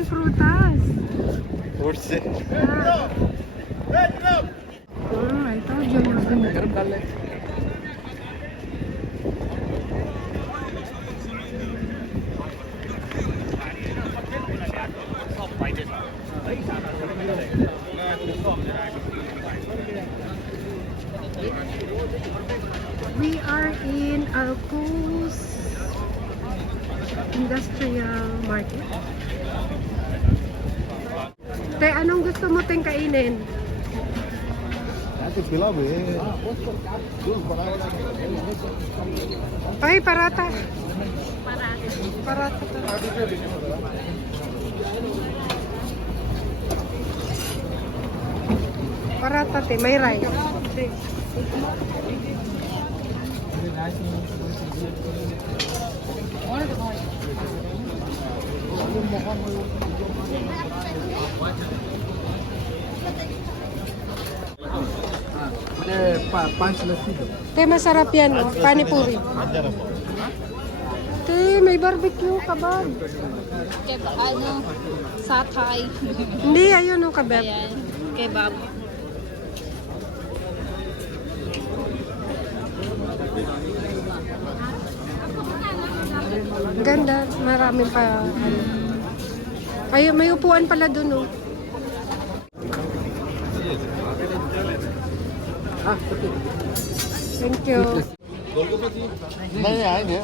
daming prutas. Fruits eh. I told you you're gonna. We are in Alcus Industrial Market. Te, anong gusto mo ting kainin? Ay, parata. Parata. Parata, te. May rice. Te, masarap yan, oh. Panipuri. Te, may barbecue kabab. Ano, satay. Hindi, ayun oh, kabab. Ayan, kebab. Ganda, maraming pa. Ano. Ay, may upuan pala dun, oh. Thank you. नहीं आएंगे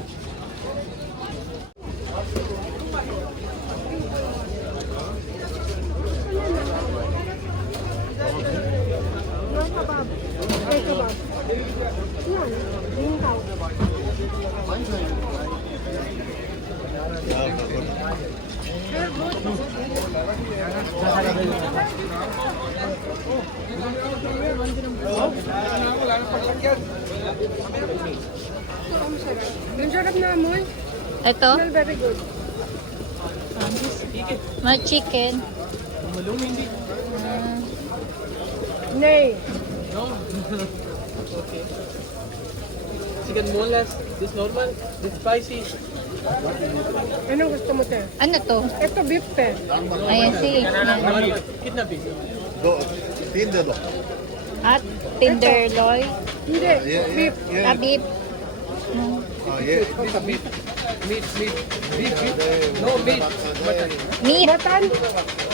Kebab. Kebab. Yan, lingkaw. Ang sarap na amoy. Ito, Smell very good. may chicken. Nay. Chicken boneless, this normal, this spicy. Anong gusto mo, te? Ano to? Ito beef, te. Ayan si. कितना पीस दो तीन दे दो At tenderloin. Hindi, beef. Beef. हाँ ये meat, meat, meat, beef, beef. No meat, mutton. Meat. Matan.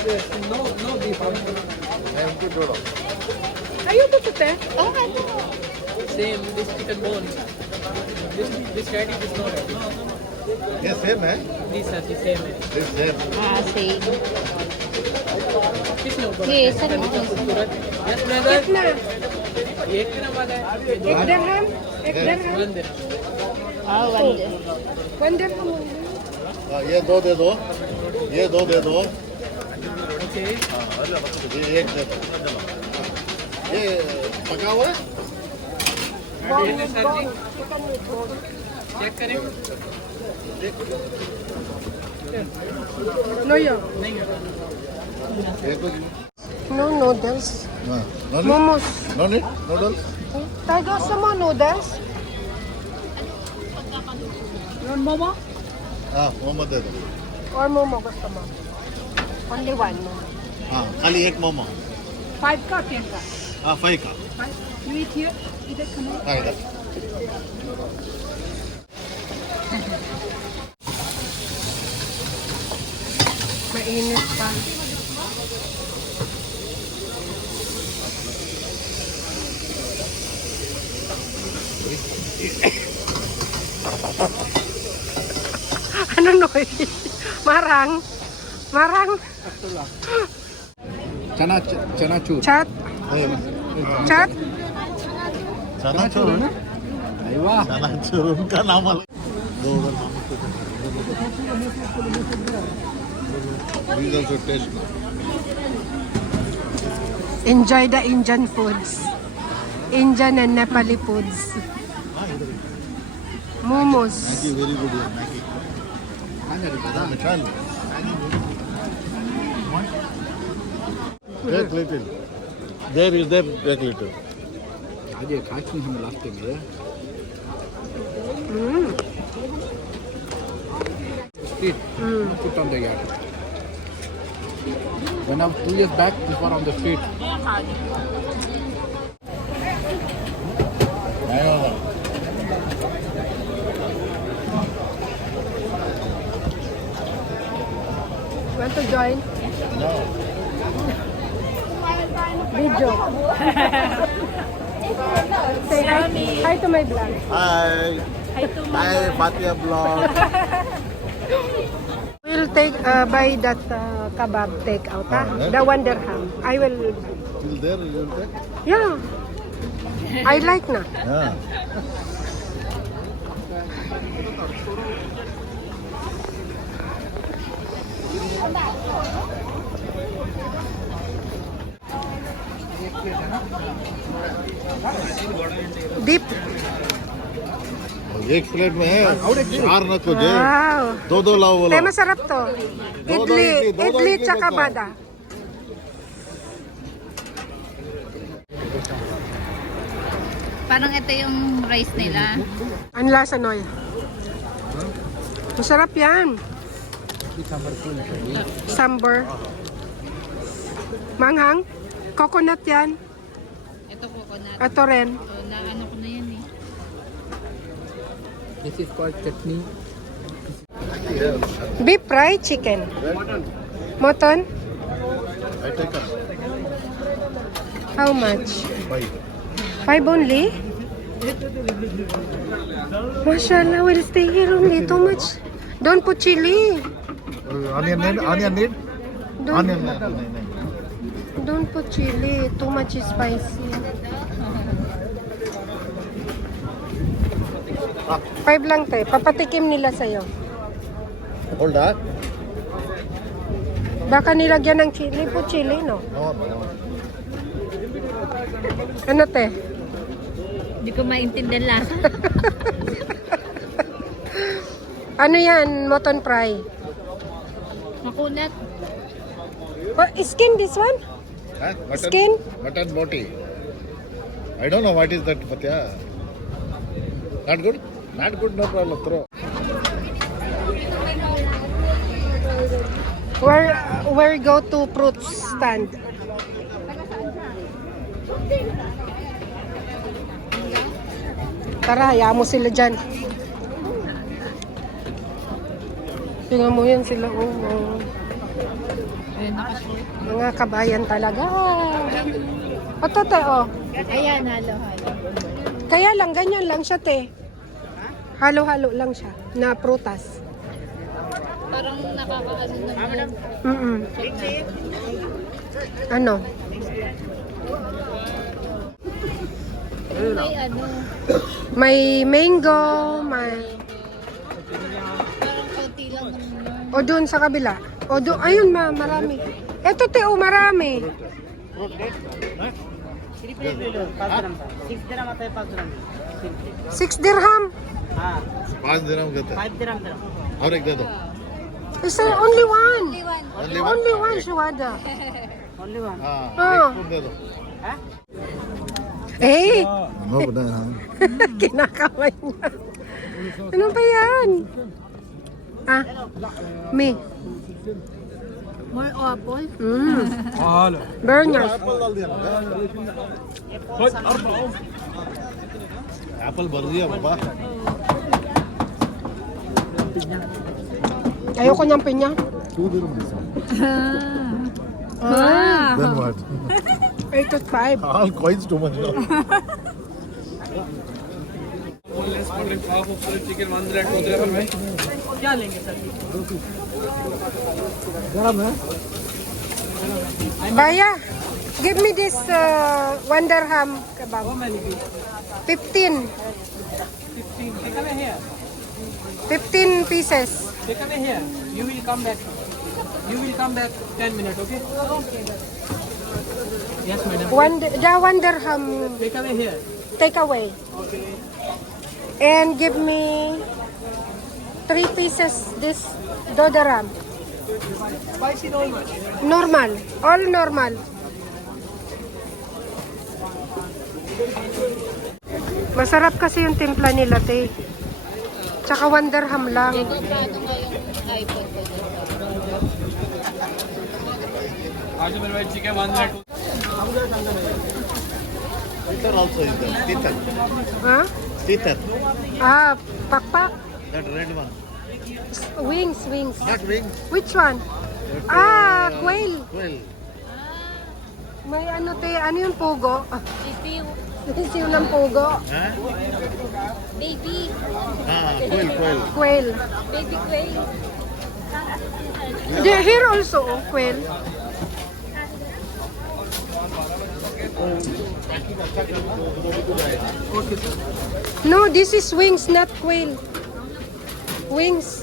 Yes, no beef. मैं उनको जोड़ो Ayaw to, te. Oh, ano? Same, this chicken bone. This fatty is not. ये सेम है This is the same. This same Ah, same. किसने ऊपर Yes, रखा है? ano? इसका खूबसूरत. Yes, brother. Kitna. ये एक दिन वाला है. ये दो Ek dirham. Ek dirham. one दिन. Ah, wonder. One dirham. ये दो दे दो ये दो दे दो Okay. ये एक दे दो ये पका हुआ है ये है सर जी. चेक करें. No, yo. नहीं है. ये तो No noodles. No Momos. Need noodles Tayo gusto mo noodles? हाँ मोमो दे दो Or momo gusto mo? Only one mo. हाँ खाली एक मोमो 5 ka, 10 ka. हाँ 5 का 5. You eat here? Either come on. हाँ इधर Mainit pa. Ano noy? Marang? Marang? चना चना चूर Chat? Chat? चना चूर चना चूर उनका नाम अलग These also taste good. Enjoy the Indian foods. Indian and Nepali foods. Momos. Maggi very good here Maggi हाँ मिठा लो Take little there is there take little ये खास नहीं हम लास्ट में है. Mm. Put on the yard. When I was 2 years back, this was on the street. I don't know. Want to join? No. Video. Say hi, hi to my vlog. Hi. Hi, Fatia vlog. We'll take buy that kebab takeout, ha? that- The Wonderham. I will. Still there? You'll take? Yeah. I like na. Yeah. Deep. एक प्लेट में है चार न तुझे Wow. दो लाओ बोलो Kaya masarap to. Idli, idli idli basta. tsaka bada. Parang ito yung rice nila. Ang lasa, Noy? Masarap yan. Sambar. Manghang. Coconut yan. Ito coconut. Ito rin. So, naano ko na yan eh. This is called chutney. Beef fried chicken. Mutton. I take a How much? 5 5 only? Mashallah, we'll stay here only. Too much. Don't put chili. onion need Don't, नहीं don't put chili. Too much spicy. 5 lang, te. Papatikim nila sa'yo. hold on Baka nilagyan ng chili. Put chili, no? no Ano, te? Hindi ko maintindihan lasa. Ano yan? Mutton fry. Makunat. Oh, skin, this one? huh? Skin? mutton boti I don't know what is that Fatia not good no problem throw Where go to fruit stand? Tara, hayaan mo sila dyan. Tingnan mo yan sila. Oh. Mga kabayan talaga. O, tote, oh. Ayan, halo-halo. Kaya lang, ganyan lang siya, te. Halo-halo lang siya na prutas. Parang nakakaano naman. Mm-mm. Ano? May ano, May mango, may... parang konti lang naman. O doon sa kabila. O doon, ayun marami. Eto te, o marami. 6 dirham. 5 dirham कहते हैं और एक दे दो It's only one. only Only one, Shuhada. हाँ हाँ. एक दे दो Eh, no बता हाँ kinakamay niya. Ano ba yan? Ah, me. More apple? Very nice. Apple डाल दिया ना एप्पल भर दिया बाबा Ayoko niyang pinya. 2 dirham Ah, then what 8 to 5. all coins too much no Boneless pulled half of pulled chicken 1 dirham 2 dirham में Baya, give me this one dirham kebab. 15. 15 pieces. Take away here. You will come back. You will come back 10 minutes, okay? Yes, madam. The one dirham Take away here. take away. Okay. And give me 3 pieces this dodaram. Spicy normal. Normal. All normal. Masarap kasi yung timpla nila, te. Tsaka 1 dirham lang. Ito, paano nga yung iPhone ko doon? Kaju Marwai chicken 1 minute. Titer also is there. Titer. Huh? Titer. Ah, pakpak. That red one. Wings. Not wing. Which one? Ah, quail. Well. May ano te, ano yung pugo? Baby. Sisiw ng pugo. Huh? Baby. Quail. Quail. Baby quail. Here also, quail. No, this is wings, not quail. Wings.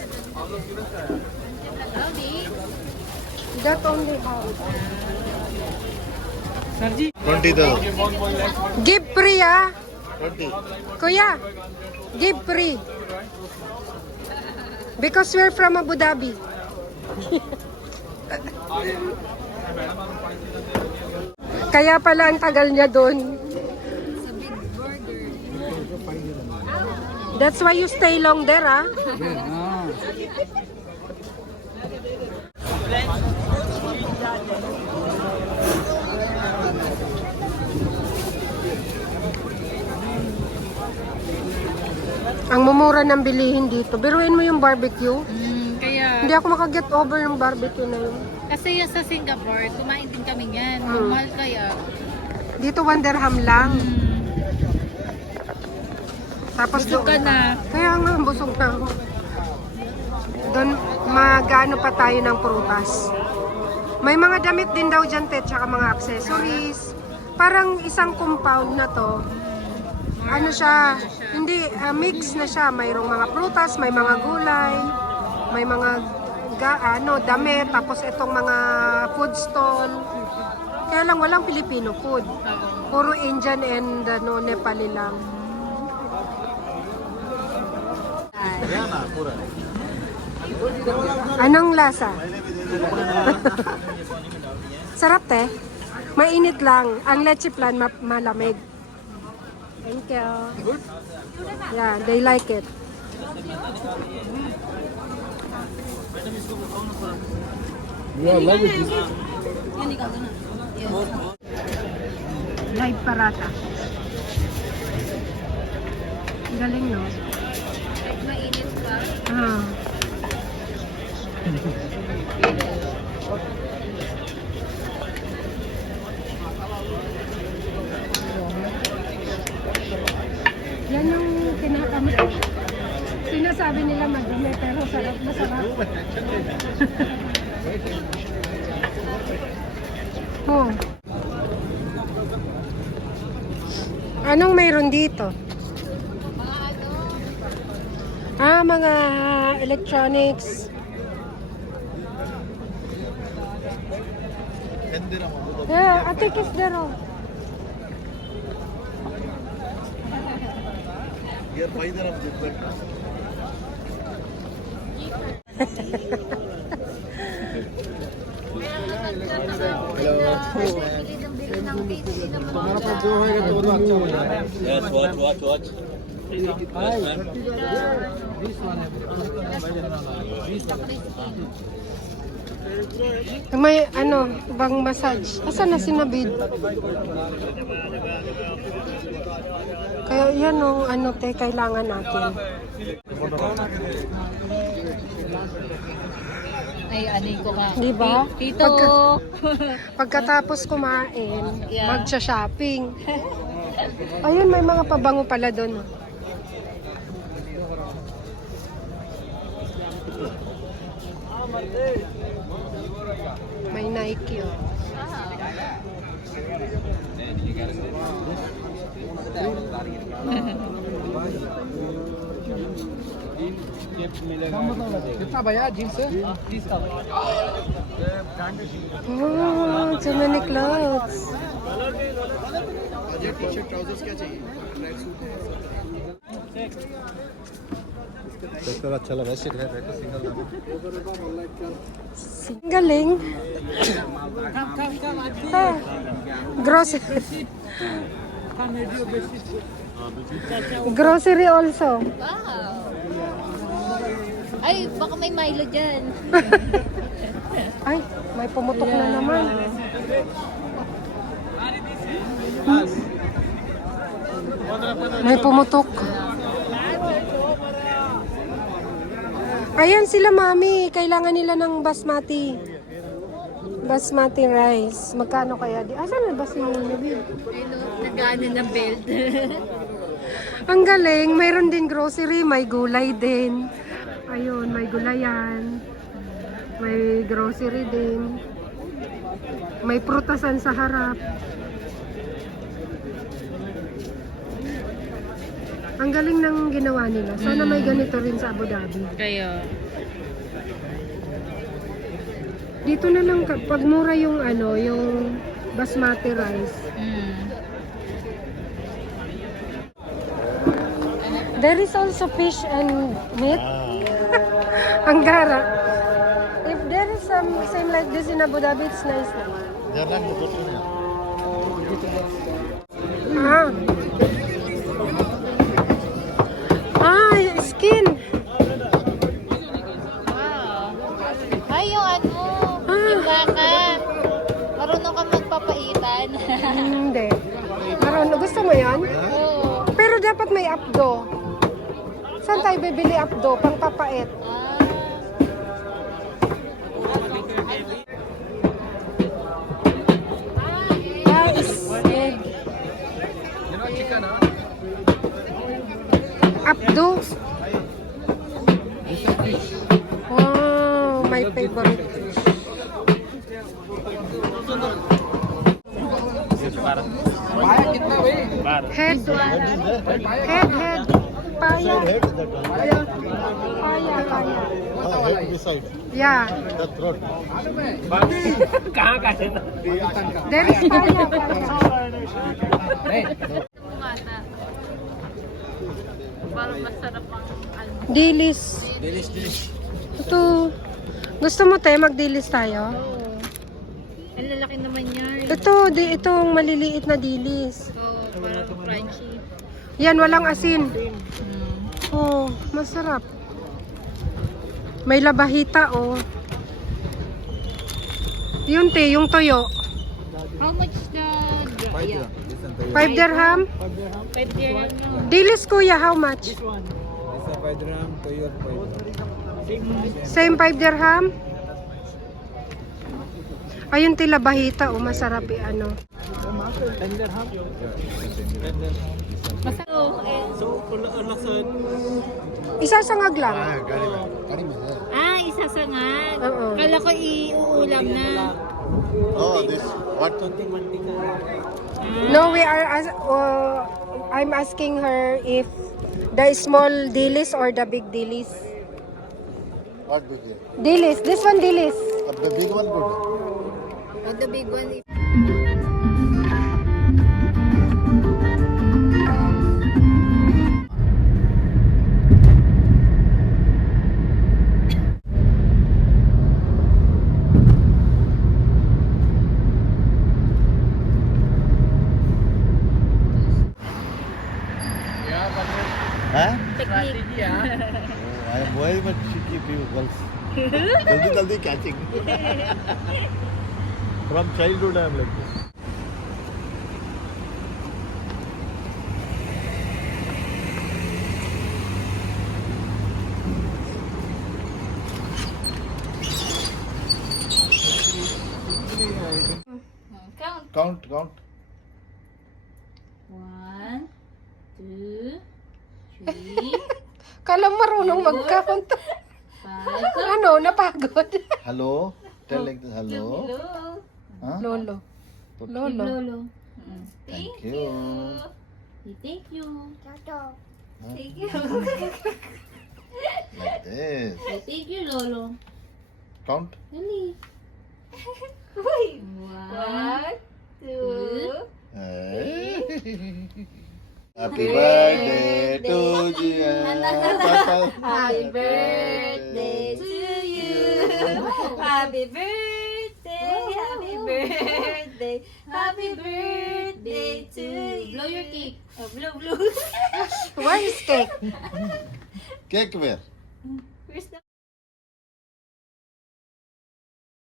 That only have. 20 Give free, ah. 20. Kuya, give free. Because we're from Abu Dhabi. Kaya pala ang tagal niya doon. That's why you stay long there, ah. Ang mumura ng bilihin dito. Biruin mo yung barbecue. Kaya, Hindi ako makaget over ng barbecue na yun. kasi yung sa Singapore, kumain din kami yan. Mahal kaya. Dito 1 dirham lang. Tapos Busog ka na. Kaya nga, busog na ako. Doon, magano pa tayo ng prutas. May mga damit din daw dyan, te, tsaka mga accessories. Parang isang compound na to. Ano siya, hindi, mix na siya. Mayroong mga prutas, may mga gulay, may mga damit, tapos itong mga food stall. Kaya lang walang Filipino food. Puro Indian and Nepali lang. Anong lasa? Sarap, te. Mainit lang. Ang leche plan malamig. Thank you. Yeah, they like it. Yeah, love it. Live parata. Galing, no? Mainit pa. Ah. Yan yung kinakamit. Sinasabi nila madumi pero sarap na sarap. Oh. Anong mayroon dito? Ah, mga electronics. Yeah, I think it's there. Oh. Here 5 dirham different. Yes, watch. May ano, bang massage. Asan na si Nabid? Kaya yan ang ano te, kailangan natin. Ay, anay ko ka. Di ba? Tito! Pagkatapos kumain, Yeah. magsha-shopping. Ayun, may mga pabango pala doon. Oh. May Nike. Oh. कितना भैया जींस है? Oh, so many clothes. T-shirt trousers क्या चाहिए? Track अच्छा लगा single Galing. Ah, grocery. Grocery also. Wow! Ay, baka may Milo dyan. Ay, may pumutok na naman. May pumutok. Ayan sila, mami. Kailangan nila ng basmati. Basmati rice. Magkano kaya? Asan na ba si Nabil? Ayun, nagano ng belt. Ang galing. Mayroon din grocery. May gulay din. Ayun, may gulayan. May grocery din. May prutasan sa harap. Ang galing ng ginawa nila. Sana may ganito rin sa Abu Dhabi. Kaya, Dito na lang, pag mura yung ano, yung basmati rice. There is also fish and meat. Ang gara. If there is some same like this in Abu Dhabi, it's nice. Jalan betul ya. Ah. Ah, skin. wow. Ay, yung ano, Ah. yung baka. Marunong ka magpapaitan. Hindi. Maroon, gusto mo yan? Oo. Pero dapat may apdo. Saan tayo bibili apdo? Pang papait. Rice, egg. You know chicken, huh? Apdo. Wow, my favorite fish. पाया कितना भाई Head. Head. Paya. Head that one. Paya. Head beside. Yeah. The throat. कहाँ काटे था There is paya. नहीं Bumata. Parang masarap ang ano. Dilis. दिलिश Ito. Gusto mo tayo magdilis tayo? Oo. Ang lalaki naman yan. Itong maliliit na dilis. Oo, parang crunchy. Yan, walang asin. Oh, masarap. May labahita, oh. Yun, te, yung toyo. How much the... Yeah. 5 dirham. 5 dirham no. Dilis, kuya, how much? Same 5 dirham? Ayun, te, labahita, oh, masarap, ano. Isasangag lang. Kari mein hai. Ah, isasangag. Oo. Kala ko iuulam na. Oh, this what? No, I'm asking her if the small dilis or the big dilis. What do you? Dilis, this one dilis. The big one good. Oh, the big one. Huh? Technique. Oh, I am very much cheeky people. Jaldi catching. From childhood I am like this. Count. Count. 1, 2, 3, Kala marunong mag-count. 5. Ano, napagod. Hello. Tell like this. Hello. Hello. Huh? Lolo. Lolo. Lolo. Thank you. Thank you. Huh? Thank you. Like this. Thank you, Lolo. Count. Dali. 1, 2, Hey. Happy birthday to you. Happy birthday to you. Happy birthday, happy birthday, happy birthday to you. Blow your cake. Oh, blow. Where is cake? Cake where?